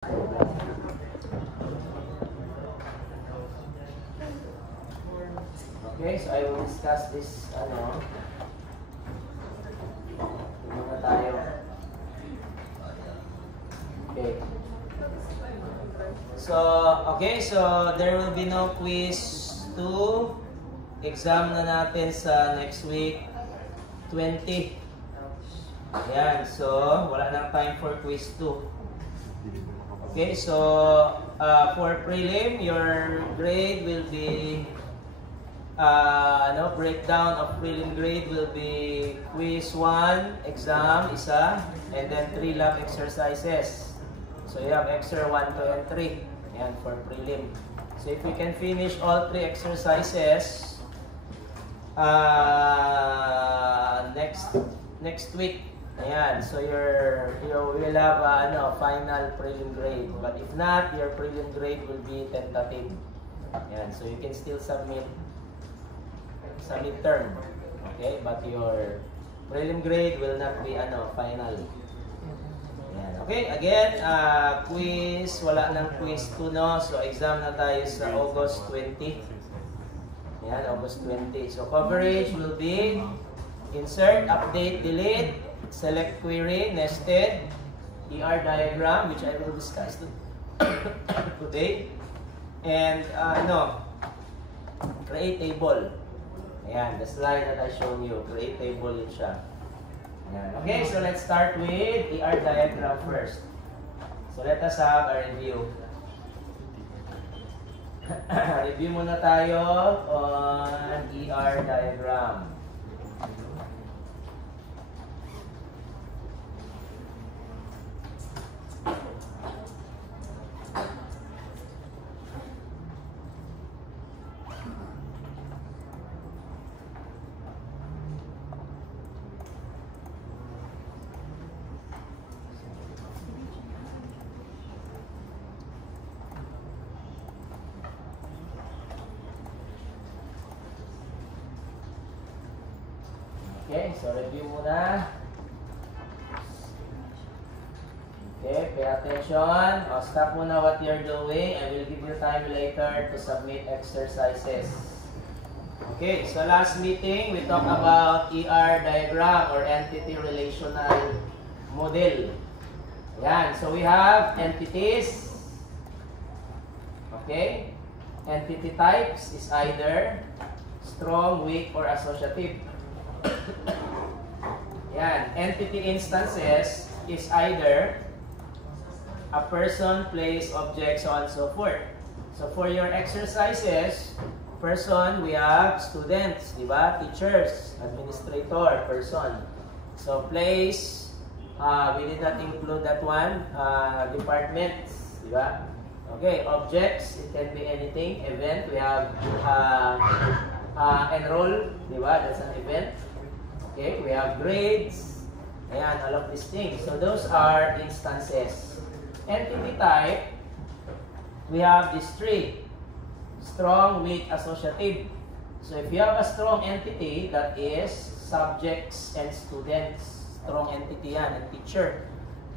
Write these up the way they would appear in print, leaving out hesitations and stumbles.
Okay, so I will discuss this, muna tayo. Okay. So there will be no quiz 2. Exam na natin sa next week, 20. Ayan, so wala nang time for quiz 2. Okay, so for prelim, your grade will be breakdown of prelim grade will be quiz 1, exam, isa, and then 3 lab exercises. So you have exer 1, 2, and 3 and for prelim. So if you can finish all 3 exercises next week, ayan, so you will have final prelim grade. But if not, your prelim grade will be tentative. Ayan, so you can still submit sa midterm, okay, but your prelim grade will not be final. Ayan. Okay, again, quiz, wala nang quiz 2, no? So exam na tayo sa August 20. Ayan, August 20. So coverage will be insert, update, delete, select query, nested, ER diagram, which I will discuss today, and create table. Ayan, the slide that I showed you, create table yun siya. Ayan. Okay, so let's start with ER diagram first. So let us have a review. Review muna tayo on ER diagram. Okay, so review muna. Okay, pay attention. Stop muna what you're doing. I will give you time later to submit exercises. Okay, so last meeting, we talked about ER diagram or entity relational model. Ayan, so we have entities. Okay, entity types is either strong, weak, or associative. Yan, entity instances is either a person, place, object, so on and so forth. So for your exercises, person, we have students, di ba? Teachers, administrator, person. So place, we did not include that one, departments, di ba? Okay, objects, it can be anything. Event, we have enroll, di ba? That's an event. Okay, we have grades. Ayan, all of these things. So those are instances. Entity type, we have these 3. Strong, weak, associative. So if you have a strong entity, that is subjects and students. Strong entity yan, and teacher.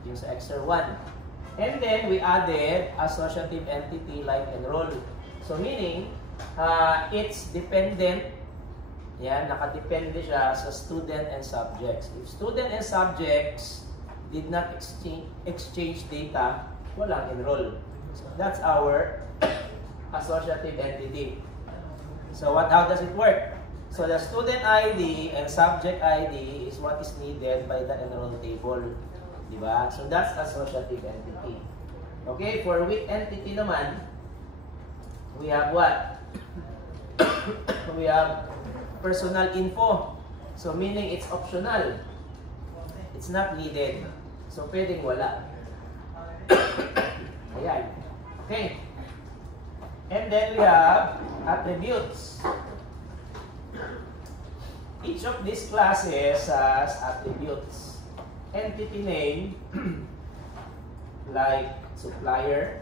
Yung sa exer 1. And then we added associative entity like enroll. So meaning, it's dependent. Yan, nakadepende siya sa student and subjects. If student and subjects did not exchange data, walang enroll. So that's our associative entity. So how does it work? So the student ID and subject ID is what is needed by the enroll table. Diba? So that's associative entity. Okay, for weak entity naman, we have what? We have personal info. So meaning it's optional. It's not needed. So pwedeng wala. Ayan. Okay. And then we have attributes. Each of these classes has attributes. Entity name, like supplier.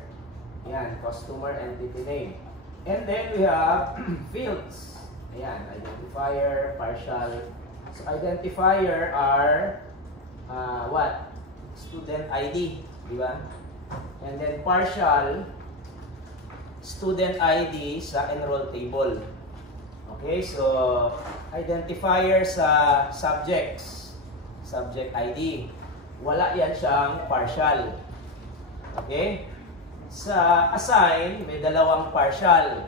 Ayan, customer entity name. And then we have fields. Ayan, identifier, partial. So identifier are what? Student ID, di ba? And then partial, student ID sa enroll table. Okay, so identifier sa subjects, subject ID. Wala yan siyang partial. Okay? Sa assign, may dalawang partial.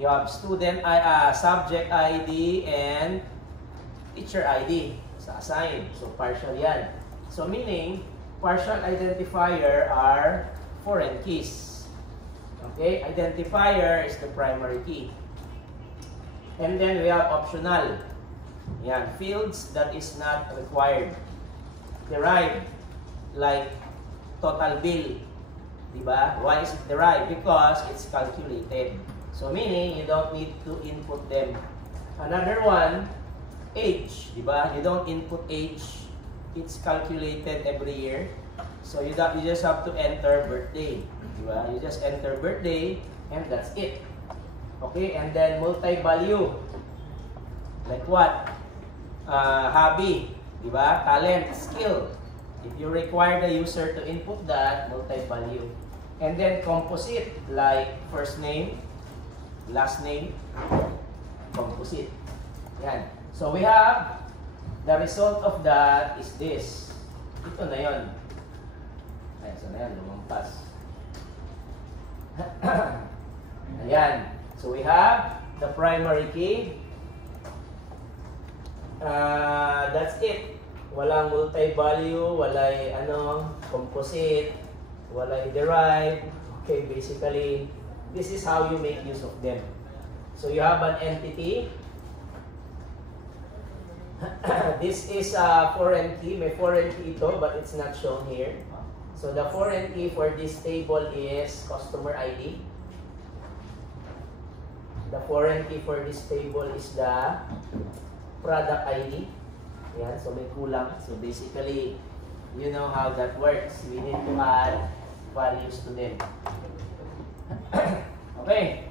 You have subject ID and teacher ID sa assign. So partial yan. So meaning, partial identifier are foreign keys. Okay? Identifier is the primary key. And then we have optional. Yan, fields that is not required. Derived, like total bill. Diba? Why is it derived? Because it's calculated. So meaning, you don't need to input them. Another one, age. Diba? You don't input age. It's calculated every year. So you just have to enter birthday. Diba? You just enter birthday and that's it. Okay, and then multi-value. Like what? Hobby, diba? Talent, skill. If you require the user to input that, multi-value. And then composite, like first name, last name, composite. Yan. So we have, the result of that is this. Ito na yun. Ayan, so na yan, lumampas. Ayan. So we have the primary key. That's it. Walang multi-value, walay composite, walay derived. Okay, basically, this is how you make use of them. So you have an entity. This is a foreign key. May foreign key ito, but it's not shown here. So the foreign key for this table is customer ID. The foreign key for this table is the product ID. Yan, so may kulang. So basically, you know how that works. We need to add values to them. Okay.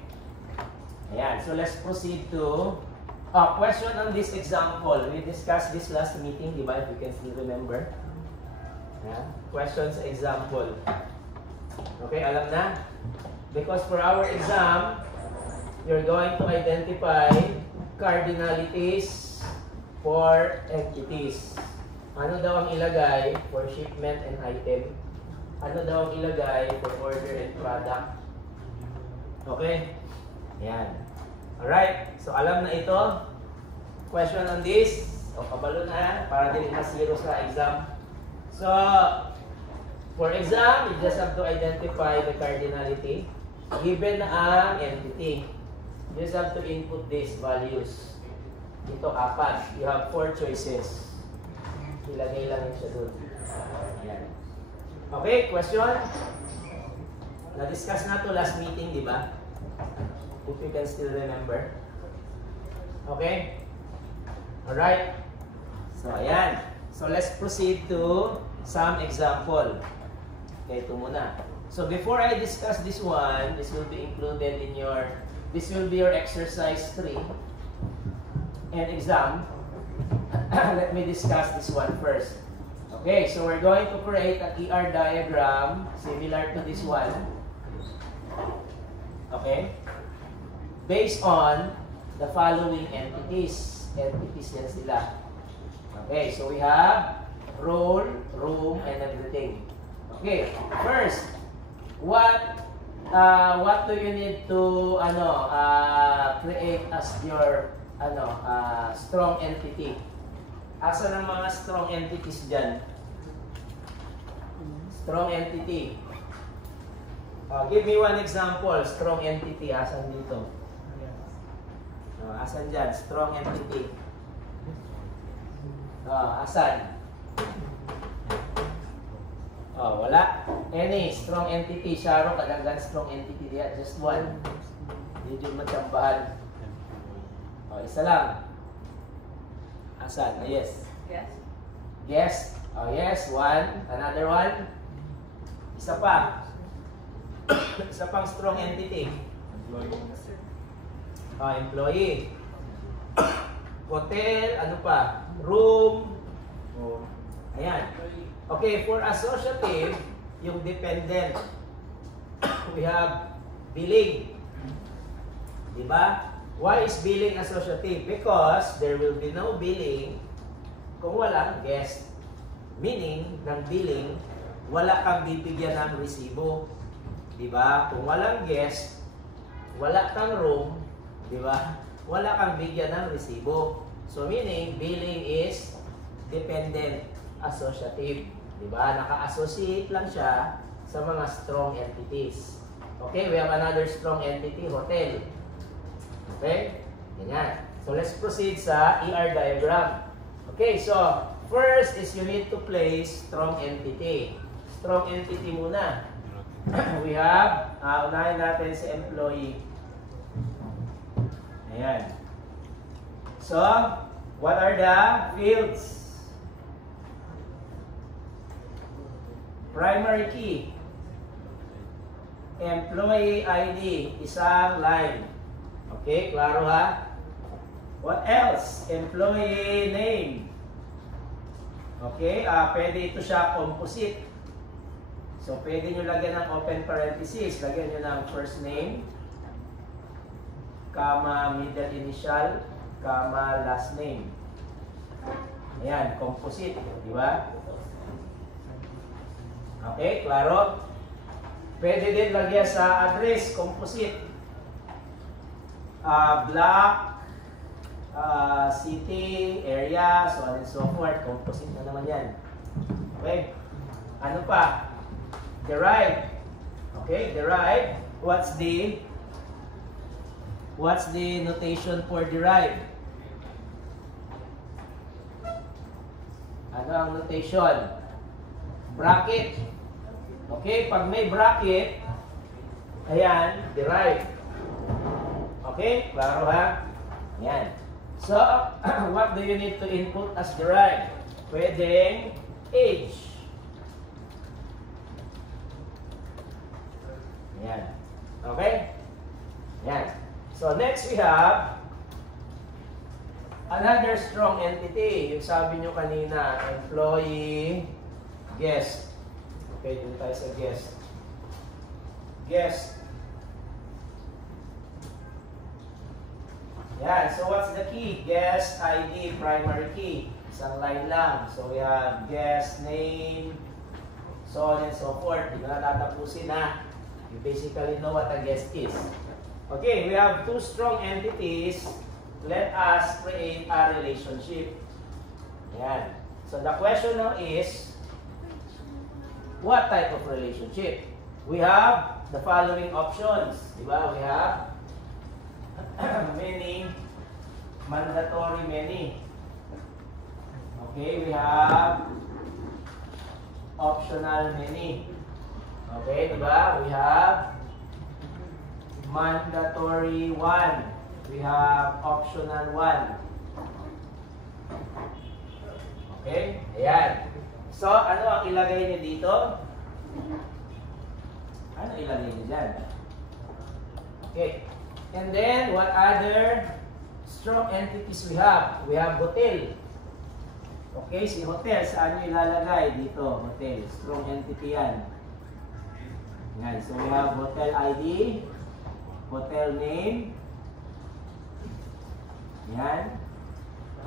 Ayan, so let's proceed to question on this example. We discussed this last meeting, di ba? If you can still remember. Ayan. Questions example. Okay, alam na? Because for our exam, you're going to identify cardinalities for entities. Ano daw ang ilagay for shipment and item? Ano daw ang ilagay for order and product? Okay? Yan. Alright. So, alam na ito. Question on this. O, kabalo na. Para din ma-zero sa exam. So, for exam, you just have to identify the cardinality given ang entity. You just have to input these values. Ito, 4. You have 4 choices. Ilagay lang yun siya doon. Ayan. Okay, question? Na-discuss na to last meeting, di ba? If you can still remember. Okay? Alright. So, ayan. So, let's proceed to some example. Okay, ito muna. So, before I discuss this one, this will be included in your this will be your exercise 3 and exam. Let me discuss this one first. Okay, so we're going to create an ER diagram similar to this one. Okay? Based on the following entities. Entities yan sila. Okay, so we have role, room, and everything. Okay, first, what do you need to create as your strong entity? Asa ng mga strong entities dyan? Strong entity. Give me one example. Strong entity. Asan dito? Asan dyan? Strong entity. Asan? Wala. Any strong entity. Sharo, kadaghan strong entity diya. Just one. Hindi yung matsambahan. Isa lang. Asan? Yes. Yes. Yes. Yes. One. Another one. Isa pa. Isa pang strong entity. Employee. Hotel. Ano pa? Room. Ayan. Okay, for associative, yung dependent. we have billing. Diba? Why is billing associative? Because there will be no billing kung walang guest. Meaning, ng billing, wala kang bibigyan ng resibo. Diba? Kung walang guest, wala kang room, diba? Wala kang bigyan ng resibo. So meaning, billing is dependent associative. Diba? Naka-associate lang siya sa mga strong entities. Okay, we have another strong entity, hotel. Okay? Ganyan. So let's proceed sa ER diagram. Okay, so first is you need to place strong entity. Strong entity muna. We have, unahin natin si employee. Ayan. So, what are the fields? Primary key. Employee ID. Isang line. Okay, klaro ha? What else? Employee name. Okay, pwede ito siya composite. So, pwede nyo lagyan ng open parenthesis. Lagyan nyo ng first name, comma, middle initial, comma, last name. Ayan, composite. Di ba? Okay, klaro? Pwede din lagyan sa address, composite. Block, city, area, so on and so forth. Composite na naman yan. Okay? Ano pa? Derived. Okay, derived. What's the notation for derived? Ano ang notation? Bracket. Okay, pag may bracket, ayan, derived. Okay, klaro ha? Ayan. So, what do you need to input as derived? Pwedeng age. Ayan. Okay? Ayan. So, next we have another strong entity. Yung sabi nyo kanina, employee, guest. Okay, dun tayo sa guest. Guest. Ayan. So, what's the key? Guest ID, primary key. Isang line lang. So, we have guest name, so on and so forth. Hindi na tatapusin na. You basically know what a guest is. Okay, we have two strong entities. Let us create a relationship. Ayan. So the question now is, what type of relationship? We have the following options. Diba? We have many, mandatory many. Okay, we have optional many. Okay, diba? We have mandatory one. We have optional one. Okay? Ayan. So, ano ang ilagay niyo dito? Ano ilagay niyo dyan? Okay. And then, what other strong entities we have? We have hotel. Okay, si hotel, saan nyo ilalagay? Dito, hotel. Strong entity yan. Yan. So, we have hotel ID, hotel name. Yan.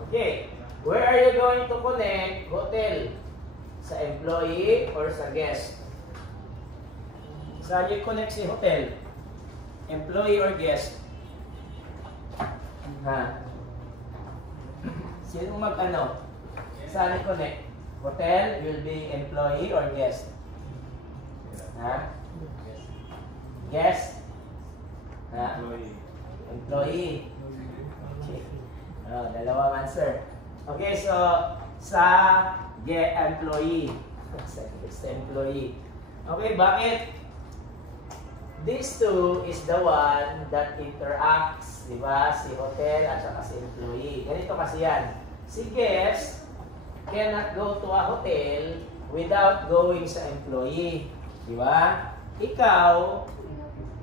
Okay. Where are you going to connect hotel? Sa employee or sa guest? Saan you connect si hotel? Employee or guest? Ha? Sino mag-ano? Saan i-connect? Hotel will be employee or guest? Ha? Guest? Ha? Employee. Okay. Dalawang answer. Okay, so sa employee. Sa employee. Okay, bakit? These two is the one that interacts, di ba? Si hotel at saka si employee. Ganito kasi yan. Si guest cannot go to a hotel without going sa employee. Di ba? Ikaw,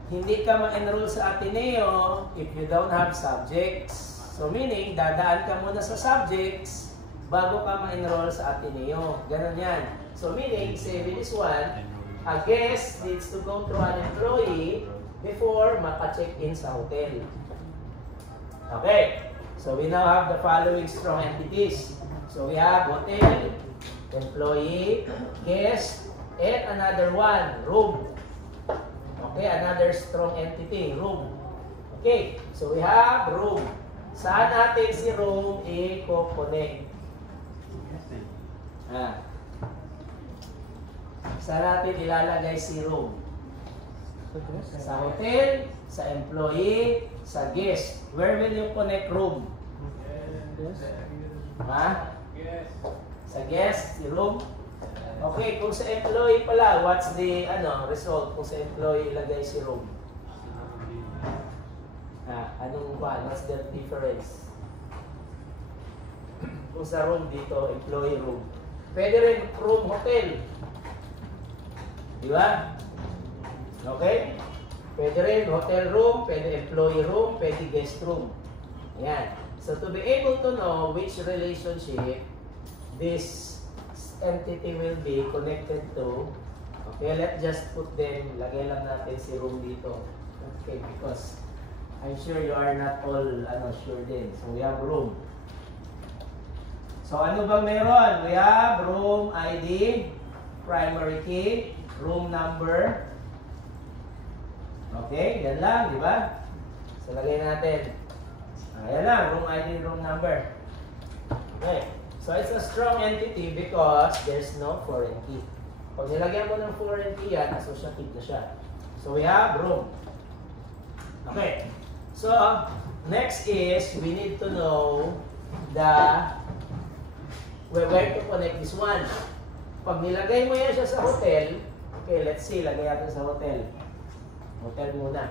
hindi ka ma-enroll sa Ateneo if you don't have subjects. So meaning, dadaan ka muna sa subjects bago ka ma-enroll sa Ateneo. Ganon yan. So meaning, 7 is 1, a guest needs to go through an employee before maka-check-in sa hotel. Okay, so we now have the following strong entities. So we have hotel, employee, guest, and another one, room. Okay, another strong entity, room. Okay, so we have room. Saan natin si room i-connect? Saan natin ilalagay si room? Sa hotel, sa employee, sa guest. Where will you connect room? Sa guest, si room? Okay, kung sa employee pala, what's the result kung sa employee ilagay si room? What's the difference? Kung sa room dito, employee room. Pwede rin room hotel. Di ba? Okay? Pwede rin hotel room, pwede employee room, pwede guest room. Ayan. So to be able to know which relationship this entity will be connected to, okay, let's just put them, lagay lang natin si room dito. Okay, because I'm sure you are not all sure din. So we have room. So ano bang meron? We have room ID, primary key, room number. Okay, yan lang, di ba? So lagay natin. Yan lang, room ID, room number. Okay. So it's a strong entity because there's no foreign key. Pag nilagyan mo ng foreign key yan, associative na siya. So we have room. Okay. So next is we need to know where to connect this one. Pag nilagay mo yan siya sa hotel, okay, let's see, lagay natin sa hotel. Hotel muna.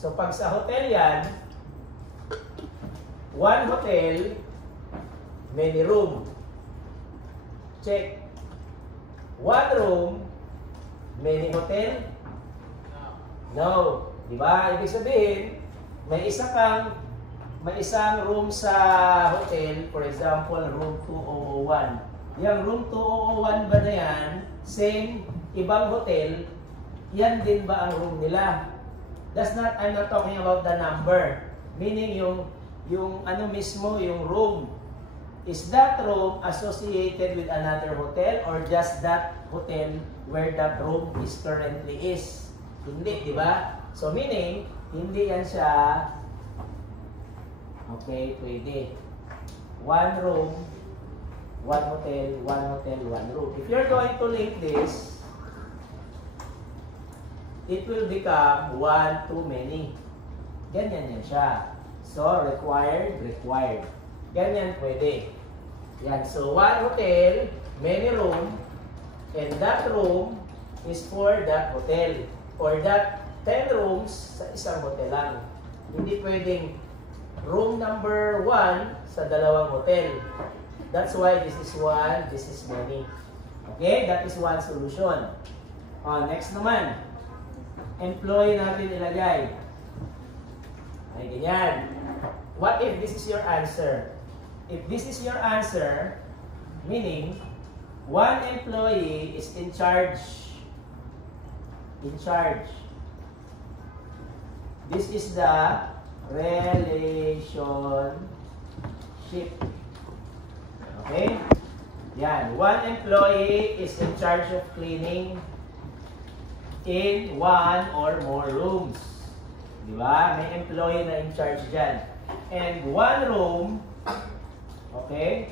So pag sa hotel yan, one hotel, many room. Check. One room, many hotel? No. Diba? Ibig sabihin, may isang room sa hotel, for example, room 2001. Yung room 2001 ba na yan, same, ibang hotel, yan din ba ang room nila? I'm not talking about the number. Meaning yung mismo, yung room. Is that room associated with another hotel or just that hotel where that room is currently is? Hindi, di ba? So meaning, hindi yan siya, okay, pwede. One room, one hotel, one room. If you're going to link this, it will become one too many. Ganyan yan siya. So, required. Ganyan pwede. Yan. So, one hotel, many room, and that room is for that hotel. Or that 10 rooms sa isang hotel lang. Hindi pwedeng room number 1 sa dalawang hotel. That's why this is one, this is many. Okay? That is one solution. Next naman. Employee natin ilagay. Ay, ganyan. What if this is your answer? If this is your answer, meaning, one employee is in charge. This is the relationship. Okay? Yan. One employee is in charge of cleaning in one or more rooms. Diba? May employee na in charge dyan. And one room, okay?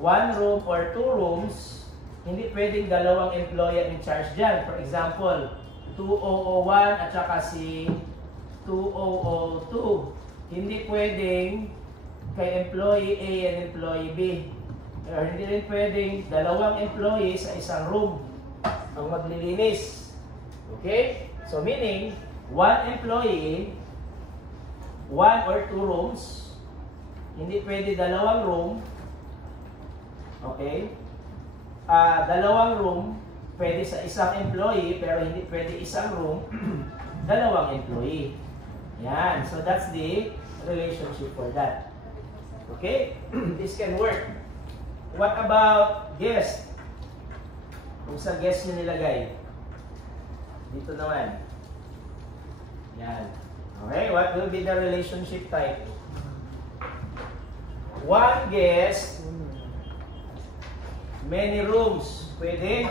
One room or two rooms, hindi pwedeng dalawang employee in charge dyan. For example, 2001 at saka si 2002. Hindi pwedeng kay employee A and employee B. Or hindi rin pwedeng dalawang employee sa isang room ang maglilinis. Okay? So meaning, one employee, one or two rooms, hindi pwede dalawang room. Okay? Dalawang room, pwede sa isang employee, pero hindi pwede isang room, dalawang employee. Yan. So that's the relationship for that. Okay? This can work. What about guest? Kung sa guest nyo nilagay. Dito naman. Yan. Okay, what will be the relationship type? One guest, many rooms. Pwede?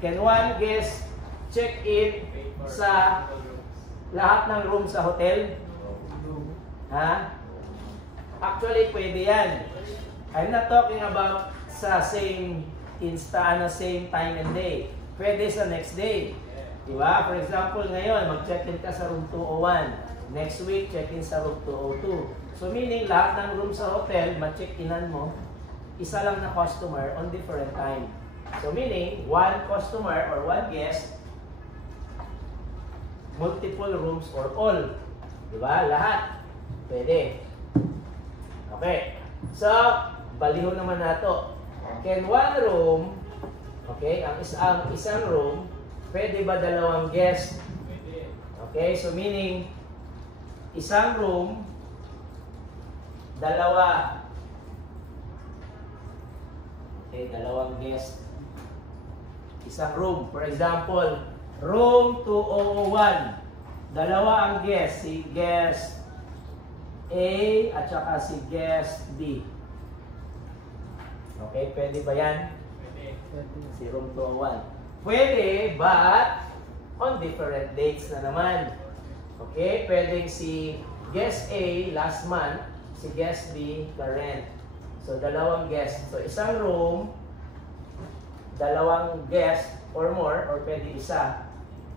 Can one guest check in sa lahat ng room sa hotel? Ha? Actually, pwede yan. I'm not talking about sa same same time and day. Pwede sa next day. Diba? For example, ngayon, mag-check-in ka sa room 201. Next week, check-in sa room 202. So meaning, lahat ng room sa hotel, ma-check-inan mo, isa lang na customer on different time. So meaning, one customer or one guest, multiple rooms or all. Diba? Lahat. Pwede. Okay. So, baliho naman nato. Can one room, okay, ang isang room, pwede ba dalawang guest? Okay, so meaning, isang room, dalawa. Okay, dalawang guest. Isang room. For example, room 201. Dalawa ang guest. Si guest A at saka si guest B. Okay, pwede ba yan? Pwede. Si room 201. Pwede, but on different dates na naman. Okay, pwedeng si guest A last month, si guest B current. So, dalawang guest. So, isang room, dalawang guest or more, or pwede isa.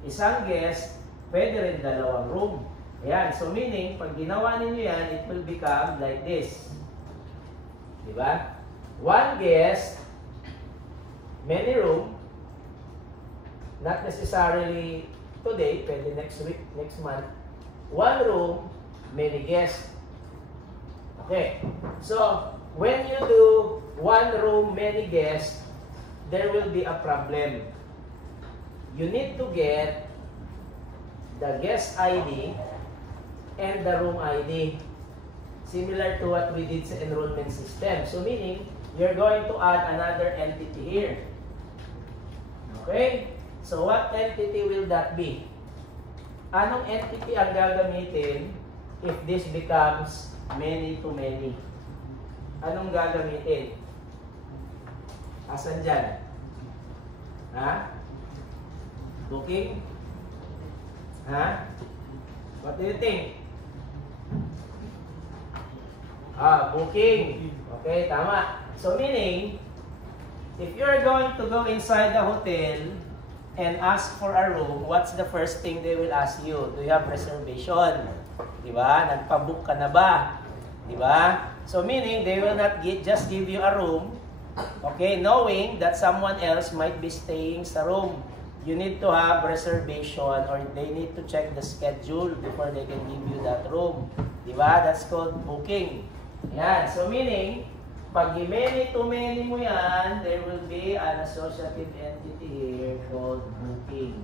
Isang guest, pwede rin dalawang room. Ayan. So, meaning, pag ginawa ninyo yan, it will become like this. Diba? One guest, many room, not necessarily today, pwede next week, next month. One room, many guests. Okay. So, when you do one room, many guests, there will be a problem. You need to get the guest ID and the room ID. Similar to what we did sa enrollment system. So, meaning, you're going to add another entity here. Okay? So, what entity will that be? Anong entity ang gagamitin if this becomes many to many? Anong gagamitin? Asan dyan? Ha? Booking? Ha? What do you think? Booking. Okay, tama. So, meaning, if you're going to go inside the hotel and ask for a room, what's the first thing they will ask you? Do you have reservation? Diba? Nagpa-book ka na ba? Diba? So, meaning, they will not just give you a room, okay, knowing that someone else might be staying sa room. You need to have reservation or they need to check the schedule before they can give you that room. Diba? That's called booking. Yan. So, meaning, pag many to many mo yan, there will be an associative entity here called booking.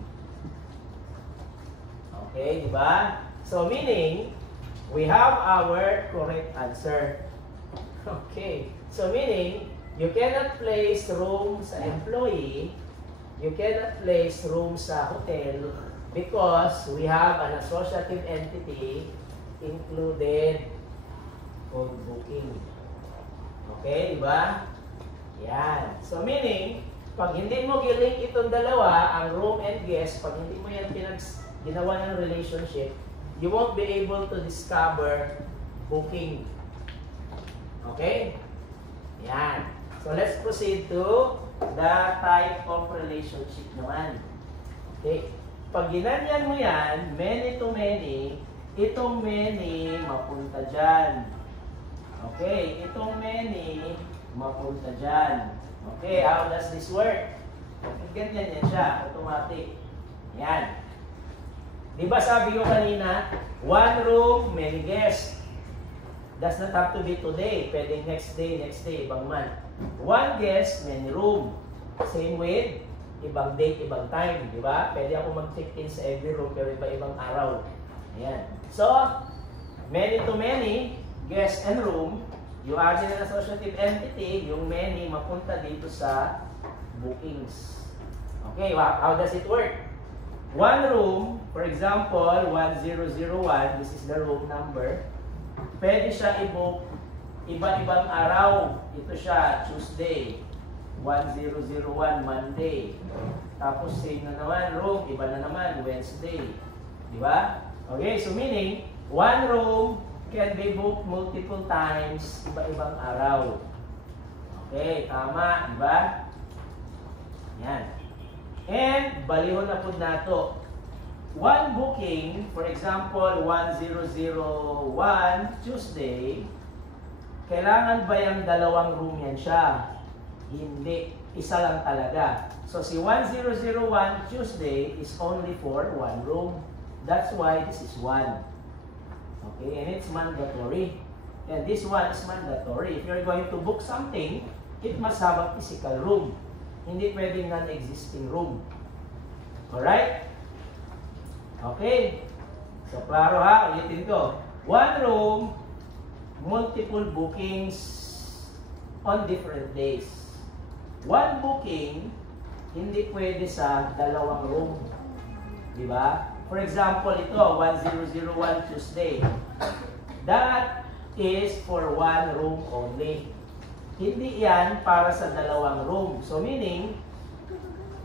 Okay, di ba? So, meaning, we have our correct answer. Okay. So, meaning, you cannot place room sa employee, you cannot place room sa hotel because we have an associative entity included called booking. Okay, di ba? Yan. So, meaning, pag hindi mo gilink itong dalawa, ang room and guest, pag hindi mo yan ginawa ng relationship, you won't be able to discover booking. Okay? Yan. So, let's proceed to the type of relationship naman. Okay? Pag ginanyan mo yan, many to many, itong many, mapunta dyan. Okay, itong many, mapunta dyan. Okay, how does this work? Ganyan yan siya, automatic. Yan. Diba sabi ko kanina, one room, many guests. Does not have to be today. Pwede next day, ibang month. One guest, many room. Same with, ibang date, ibang time. Diba? Pwede ako mag-check-in sa every room, pero iba-ibang araw. Ayan. So, many to many, guest and room, you add in an associative entity, yung many mapunta dito sa bookings. Okay, how does it work? One room, for example, 1001, this is the room number. Pwede siya i-book iba-ibang araw. Ito siya, Tuesday, 1001, Monday. Tapos same na naman room, iba na naman, Wednesday. Di ba? Okay, so meaning, one room can be booked multiple times, iba-ibang araw. Okay, tama, di ba? Yan. And, balihon na po nato. One booking, for example, 1001, Tuesday, kailangan ba yung dalawang room yan siya? Hindi. Isa lang talaga. So, si 1001 Tuesday is only for one room. That's why this is one. Okay, and it's mandatory. And this one is mandatory. If you're going to book something, it must have a physical room. Hindi pwedeng non-existing room. Alright? Okay. So, klaro ha. Ulitin ko. One room, multiple bookings on different days. One booking, hindi pwede sa dalawang room. Diba? For example, ito, 1001 Tuesday. That is for one room only. Hindi yan para sa dalawang room. So meaning,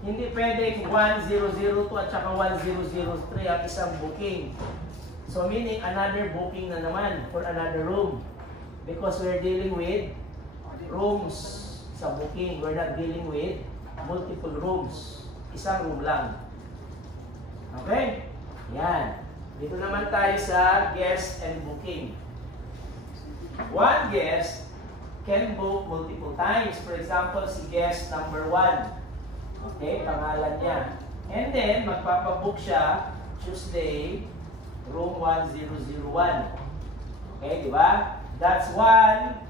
hindi pwedeng 1002 at saka 1003 ang isang booking. So meaning, another booking na naman for another room. Because we're dealing with rooms sa booking. We're not dealing with multiple rooms. Isang room lang. Okay? Yan. Dito naman tayo sa guest and booking. One guest can book multiple times. For example, si guest number 1. Okay, pangalan niya. And then, magpapabook siya Tuesday, room 1001. Okay, di ba? That's one.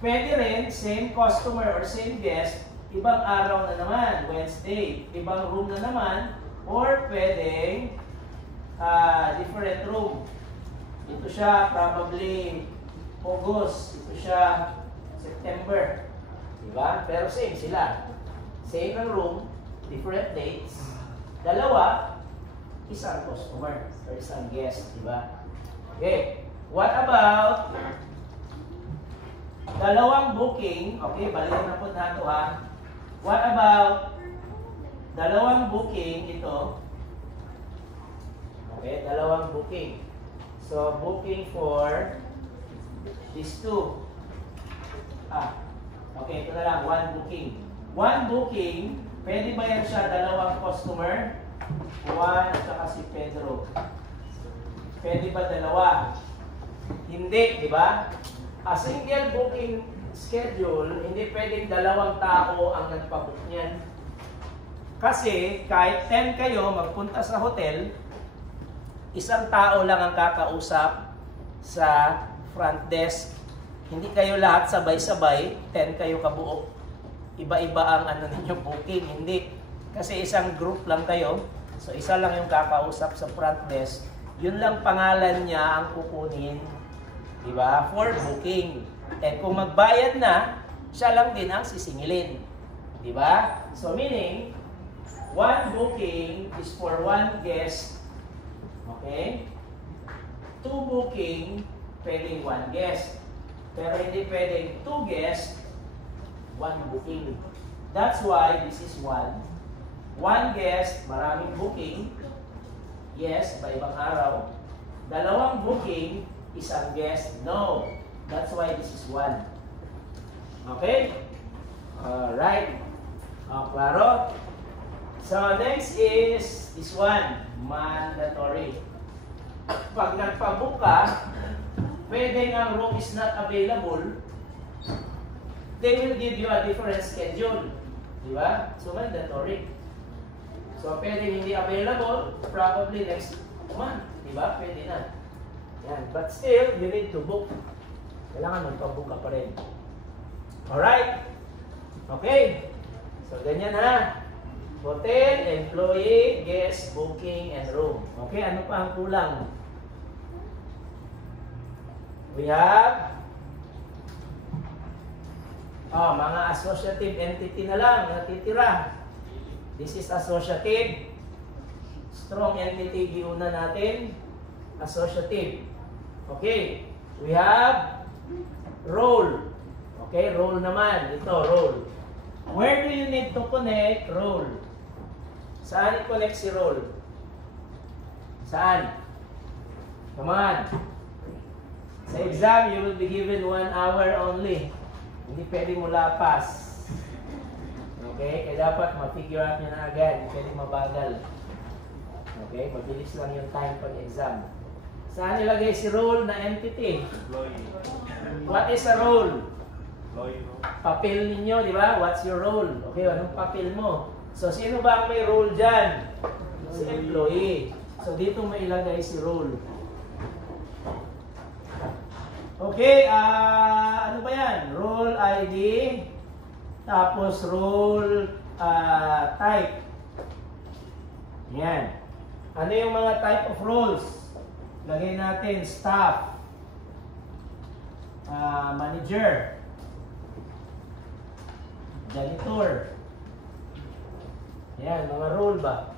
Pwede rin, same customer or same guest, ibang araw na naman, Wednesday, ibang room na naman, or pwedeng different room. Ito siya probably August, ito siya September. Diba? Pero same sila. Same ang room, different dates. Dalawa, isang customer or isang guest. Diba? Okay. What about dalawang booking? Okay, balikan na po nato ha. What about dalawang booking ito? Okay, dalawang booking. So, booking for these two. Okay, ito na lang, one booking. One booking, pwede ba yan siya dalawang customer? Juan at saka si Pedro. Pwede ba dalawa? Hindi, di ba? A single booking schedule, hindi pwedeng dalawang tao ang nagpabook niyan. Kasi kahit 10 kayo magpunta sa hotel, isang tao lang ang kakausap sa front desk. Hindi kayo lahat sabay-sabay, 10 kayo kabuo. Iba-iba ang ninyo booking, hindi. Kasi isang group lang kayo, so isa lang yung kakausap sa front desk. Yun lang pangalan niya ang kukunin, di ba? For booking. And kung magbayad na, siya lang din ang sisingilin. Di ba? So meaning, one booking is for one guest. Okay? Two booking, pwedeng one guest. Pero hindi pwedeng two guests, one booking. That's why this is one. One guest, maraming booking. Yes, by ibang araw. Dalawang booking, isang guest. No. That's why this is one. Okay? Alright. Klaro? So, next is this one. Mandatory. Pag nagpabook ka, pwede ang room is not available, they will give you a different schedule. Di ba? So, mandatory. So, pwede hindi available, probably next month. Di ba? Pwede na. Yan. But still, you need to book. Kailangan magpabook ka pa rin. Alright? Okay. So, ganyan ha. Hotel, employee, guest, booking, and room. Okay, ano pa ang kulang? We have mga associative entity na lang natitira. This is associative. Strong entity, giuna natin. Associative. Okay. We have role. Okay, role naman. Ito, role. Where do you need to connect role? Saan i-connect si role? Saan? Come on. Sa exam, you will be given 1 hour only. Hindi pwede mo lapas. Okay? Kaya dapat ma-figure out nyo na agad. Hindi pwede mabagal. Okay? Mabilis lang yung time pag-exam. Saan ilagay si role na entity? What is a role? Papel ninyo, di ba? What's your role? Okay, anong papel mo? So, sino ba ang may role dyan? Si employee. So, dito may ilagay si role. Okay, ano ba yan? Role ID, tapos role type. Yan. Ano yung mga type of roles? Lagay natin staff, manager, janitor. Yan, mga role ba?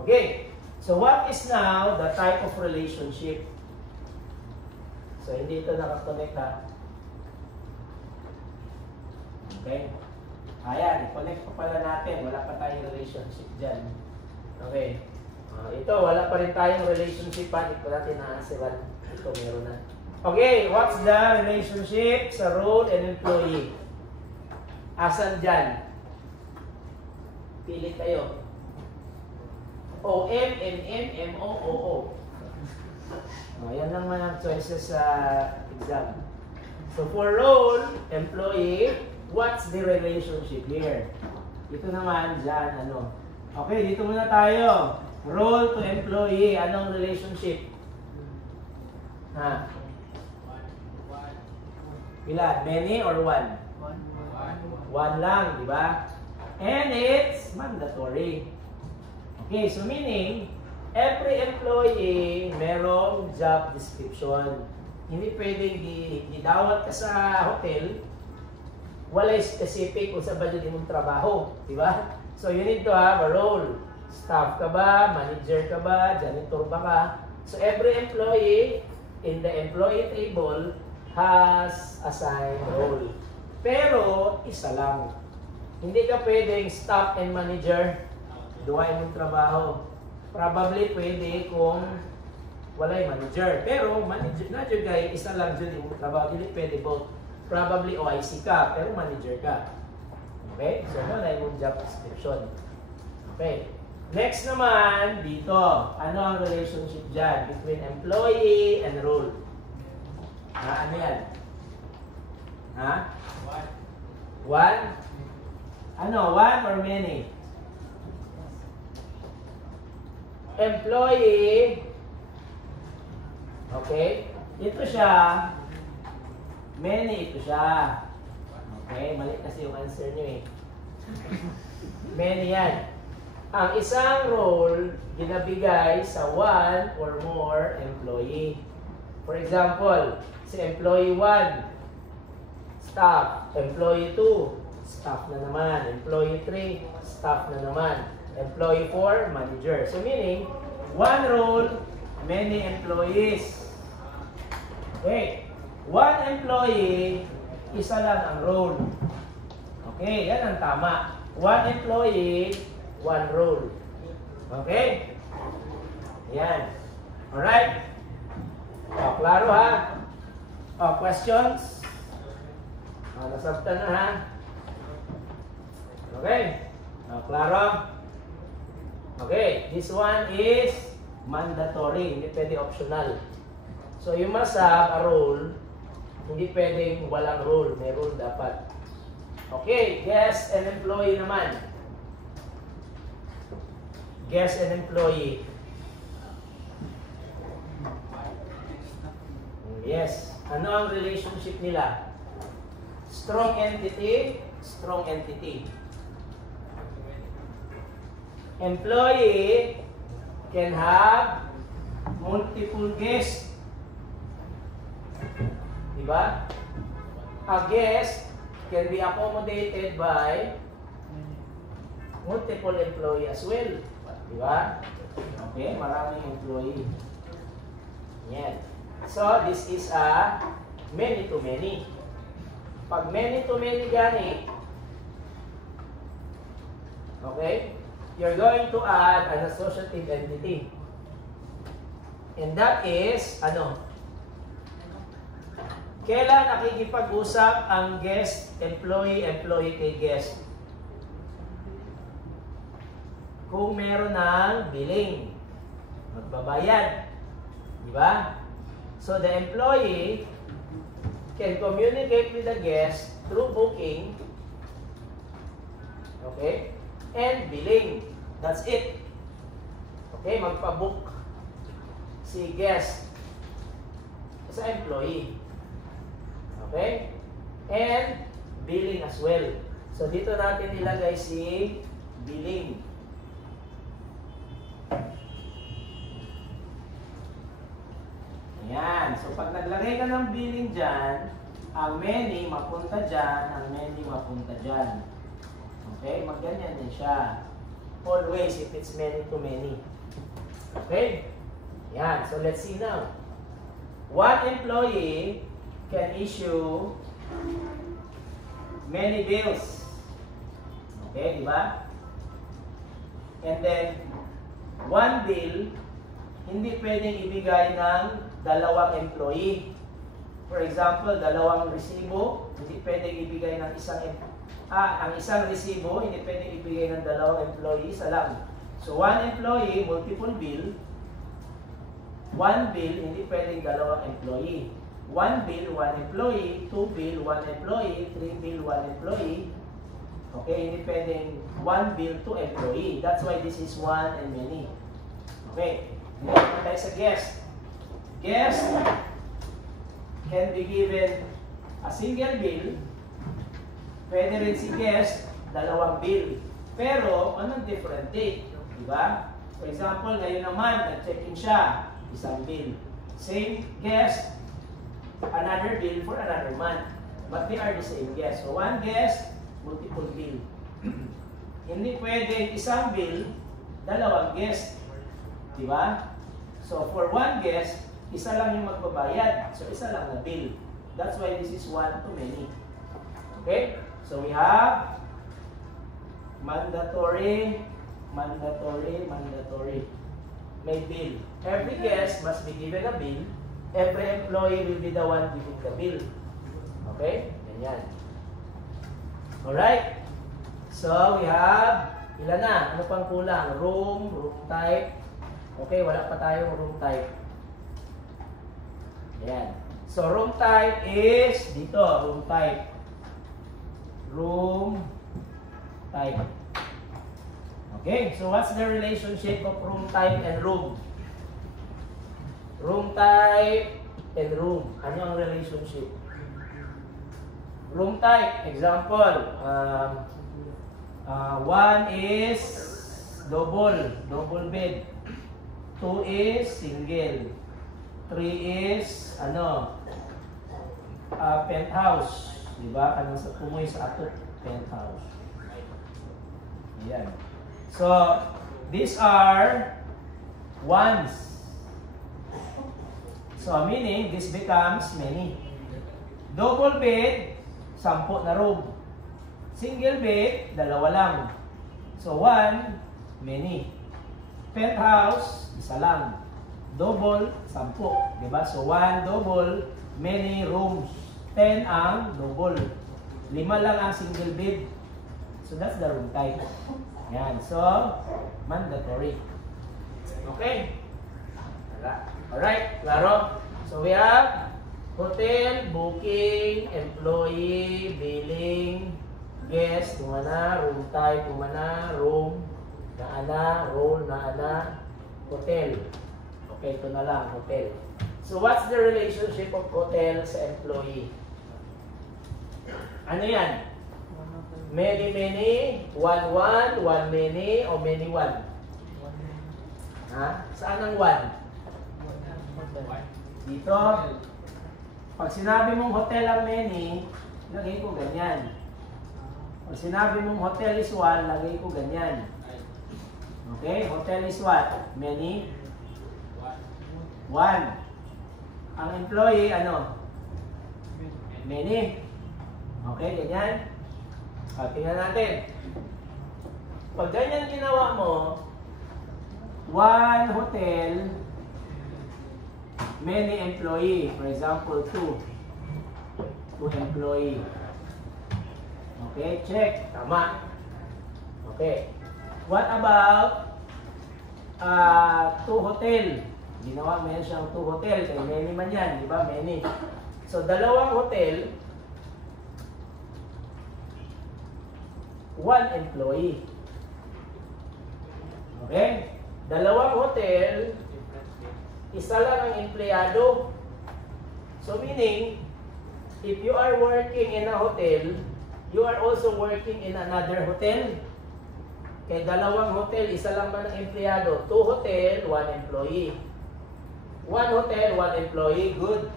Okay. So, what is now the type of relationship? So, hindi ito nakakonect ha. Okay? Ayan, i-connect pa pala natin. Wala pa tayong relationship dyan. Okay. Ito, wala pa rin tayong relationship pa. Hindi pa natin na-answeran. Ito, meron na. Okay, what's the relationship sa role and employee? Asan dyan? Pili kayo. O-M, M-M, M-O-O-O. Yan lang mga choices sa exam. So for role, employee, what's the relationship here? Ito naman dyan, ano. Okay, dito muna tayo. Role to employee, anong relationship? Ha? Ilan? Many or one? One lang, di ba? And it's mandatory. Okay, so meaning, every employee merong job description. Hindi pwedeng didawat ka sa hotel, walay specific kung sa ba yun mong trabaho. Di ba? So you need to have a role. Staff ka ba? Manager ka ba? Janitor ba ka? So every employee in the employee table has assigned role. Pero, isa lang. Hindi ka pwedeng staff and manager. Duwain mong trabaho. Probably pwede kung walay manager. Pero manager guy, isa lang dyan yung trabaho. Hindi pwede both. Probably OIC ka, pero manager ka. Okay? So, na yung job description. Okay. Next naman, dito. Ano ang relationship dyan between employee and role? Ano yan? Ha? One? Ano? One or many? Employee. Okay? Ito siya. Many ito siya. Okay? Mali kasi yung answer nyo eh. Many yan. Ang isang role, ginabigay sa one or more employee. For example, si employee 1, staff. Employee 2, staff na naman. Employee 3, staff na naman. Employee 4, manager. So meaning, one role, many employees. Okay. One employee, isa lang ang role. Okay, yan ang tama. One employee, one role. Okay? Yan. Alright? O, klaro ha? O, questions? O, nasabtan na ha? Okay? O, klaro? Okay, this one is mandatory. Hindi pwede optional. So, you must have a role. Hindi pwedeng walang role. May role dapat. Okay, guest and employee naman. Guest and employee. Yes. Ano ang relationship nila? Strong entity, strong entity. Employee can have multiple guests. Diba? A guest can be accommodated by multiple employee as well. Di ba? Okay, maraming employee. Yan. So, this is a many to many. Pag many to many gani, okay, you're going to add an associative entity. And that is, ano? Kailan nakikipag-usap ang guest, employee kay guest? Kung meron ng billing, magbabayad. Di ba? So, the employee can communicate with the guest through booking, okay, and billing. That's it. Okay, magpa-book si guest sa employee. Okay? And billing as well. So, dito natin ilagay si billing. Ayan. So, pag naglagay ka ng billing dyan, ang many mapunta dyan, ang many mapunta dyan. Okay? Magganyan din siya. Always if it's many to many. Okay? Ayan. So, let's see now. One employee can issue many bills. Okay, di ba? And then, one bill, hindi pwedeng ibigay ng dalawang employee. For example, dalawang resibo, hindi pwedeng ibigay ng ang isang resibo, hindi pwedeng ibigay ng dalawang employee, isa lang. So, one employee, multiple bill. One bill, hindi pwedeng dalawang employee. One bill, one employee. Two bill, one employee. Three bill, one employee. Okay, hindi pwedeng one bill, two employee. That's why this is one and many. Okay, ngayon tayo sa guest. Guest can be given a single bill. Pwede rin si guest, dalawang bill. Pero, anong different date? Diba? For example, ngayon naman, nag-check-in siya. Isang bill. Same guest, another bill for another month. But they are the same guest. So, one guest, multiple bill. Hindi pwede isang bill, dalawang guest. Diba? So, for one guest, isa lang yung magbabayad. So, isa lang na bill. That's why this is one to many. Okay? So, we have mandatory. May bill. Every guest must be given a bill. Every employee will be the one giving the bill. Okay? Ganyan. Alright? So, we have, ilan na? Ano pang kulang? Room type. Okay, wala pa tayong room type. Ayan. So, room type is, dito, room type. Room type. Okay, so what's the relationship of room type and room? Room type and room. Ano ang relationship? Room type, example, one is double bed. Two is single. Three is, penthouse. Diba? Kanang sa pumoy sa ato, penthouse. Ayan. So, these are ones. So, meaning, this becomes many. Double bed, 10 na room. Single bed, 2 lang. So, one, many. Penthouse, isa lang. Double, 10. Diba? So, one double, many rooms. 10 ang double. 5 lang ang single bed. So, that's the room type. Yan. So, mandatory. Okay? Alright. Klaro? So, we have hotel, booking, employee, billing, guest, kumana, room type, kumana, room, naana, role, naana, hotel. Okay, ito na lang, hotel. So, what's the relationship of hotel sa employee? Ano yan? Many, one, one, many, o many, one? Ha? Saan ang one? Dito. Pag sinabi mong hotel ang many, lagay ko ganyan. Pag sinabi mong hotel is one, lagay ko ganyan. Okay? Hotel is what? Many? One. Ang employee, ano? Many. Okay, ganyan. Tingnan natin. Pag ganyan ginawa mo, one hotel, many employee. For example, two employee. Okay, check. Tama. Okay. What about two hotel? Ginawa mo yan siyang two hotel. Kaya many man yan. Di ba? Many. So, dalawang hotel, one employee. Okay? Dalawang hotel, isa lang ang empleyado. So meaning, if you are working in a hotel, you are also working in another hotel. Kaya dalawang hotel, isa lang man ang empleyado. Two hotel, one employee. One hotel, one employee, good.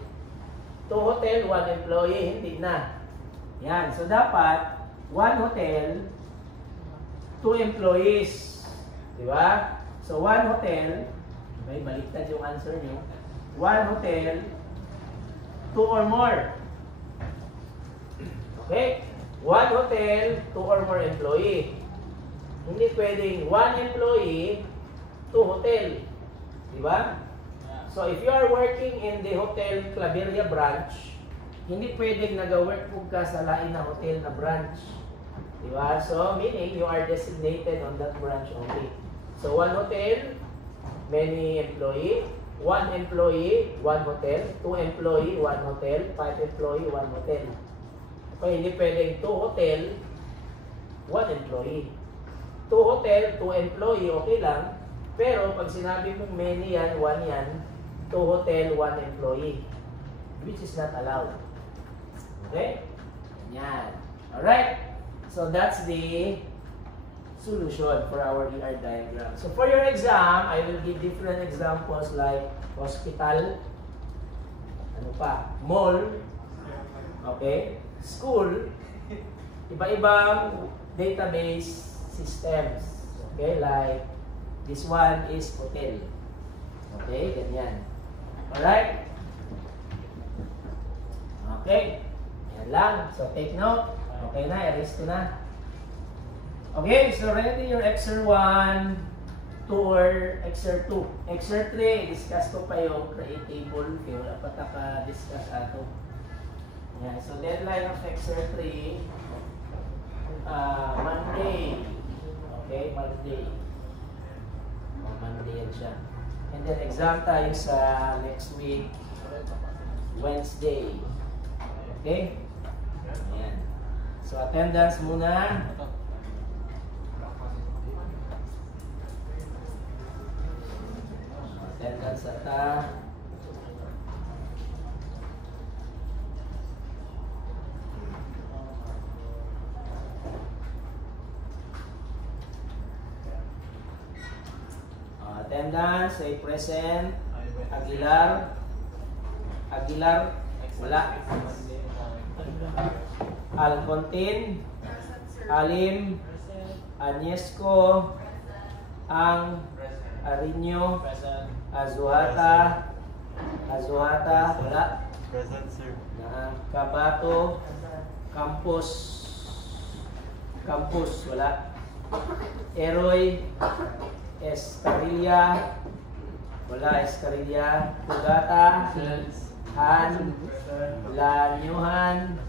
Two hotel, one employee, hindi na. Yan. So dapat, one hotel, two employees. Diba? So, one hotel, may baliktad yung answer nyo. One hotel, two or more. Okay? One hotel, two or more employee. Hindi pwedeng one employee, two hotel. Diba? So, if you are working in the Hotel Claveria branch, hindi pwedeng nag-work po ka sa lain na hotel na branch. Diba? So, meaning you are designated on that branch only. So, one hotel, many employee. One employee, one hotel. Two employee, one hotel. Five employee, one hotel. Okay, hindi pwedeng two hotel, one employee. Two hotel, two employee, okay lang. Pero, pag sinabi mong many yan, one yan, two hotel, one employee. Which is not allowed. Okay? Yan. Alright? So, that's the solution for our ER diagram. So for your exam, I will give different examples like hospital, ano pa, mall, okay, school, iba-ibang database systems, okay, like this one is hotel, okay, ganyan. Alright? Okay, yan lang. So take note, okay na, erase ko na. Okay, so ready your Exer 1, 2, or Exer 2. Exer 3, discuss ko pa yung create table. Okay, wala pa taka-discuss ato. Yan, so deadline of Exer 3, Monday. Okay, Monday. Monday yan siya. And then exam tayo sa next week, Wednesday. Okay? Ayan. So attendance muna. Attendance ata. Attendance ay present. Aguilar. Aguilar. Wala. Alcontin. Alim. Agnieszko. Ang. Arino. Azuhata. Azuhata. Wala. Present, sir. Kabato. Campus. Campus. Wala. Eroy. Escarilla. Wala. Escarilla. Pugata. Han. Lanyuhan.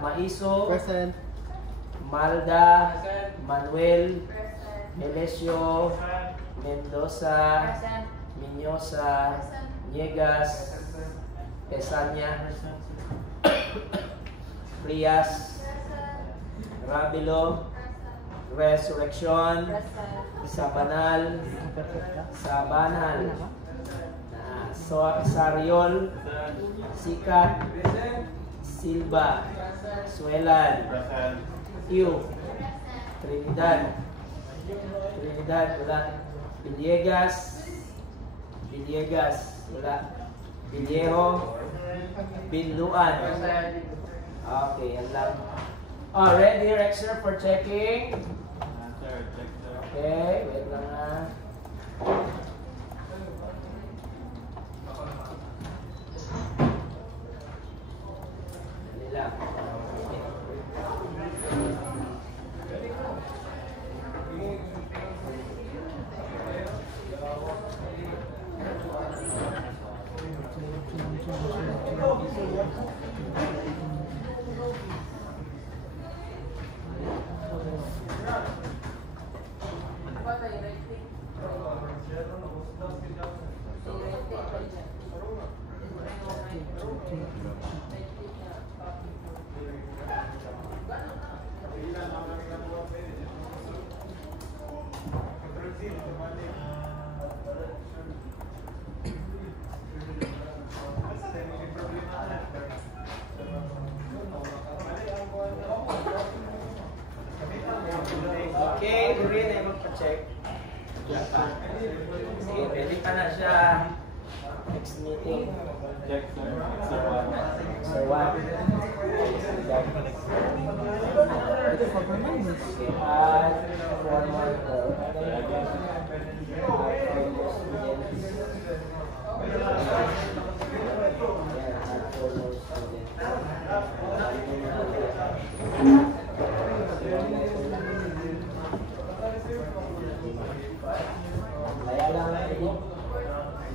Maiso. Present. Malda. Manuel. Melesio. Mendoza. Minyosa. Niegas. Pesanya. Frias. Rabilo. Resurrection. Sabanal. Sabanal. Sariol. Sikat. Silva. Suelan. Q. Trinidad. Trinidad. Wala. Villegas. Villegas. Wala. Villejo. Binluan. Okay, yan lang. Oh, ready, Rexer, for checking? Sir, check sir. Okay, wait lang na. Dali lang. Okay, Doreen ay magpa-check. Sige, ready ka na siya. Next meeting. Check sir. Sir, Sir, what?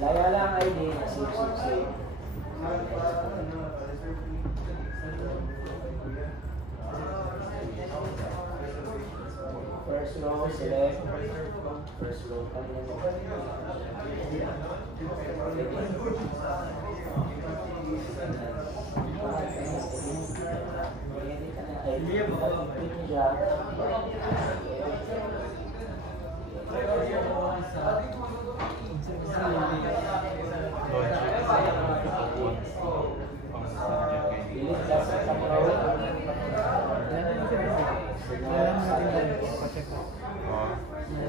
Laya lang ID na sip. First row, select. First row,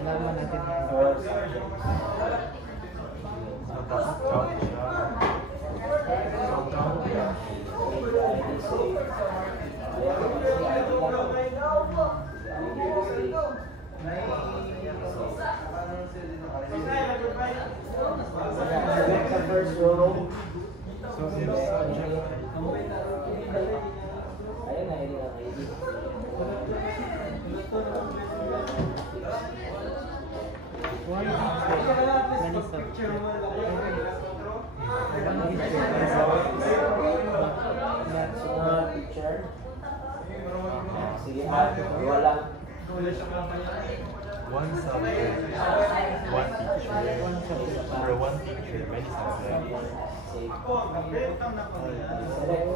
Nalaman natin. First row. Ayun na, hindi na ID. Picture. Sige, wala. one subject, one teacher. For one teacher, many subjects. Select.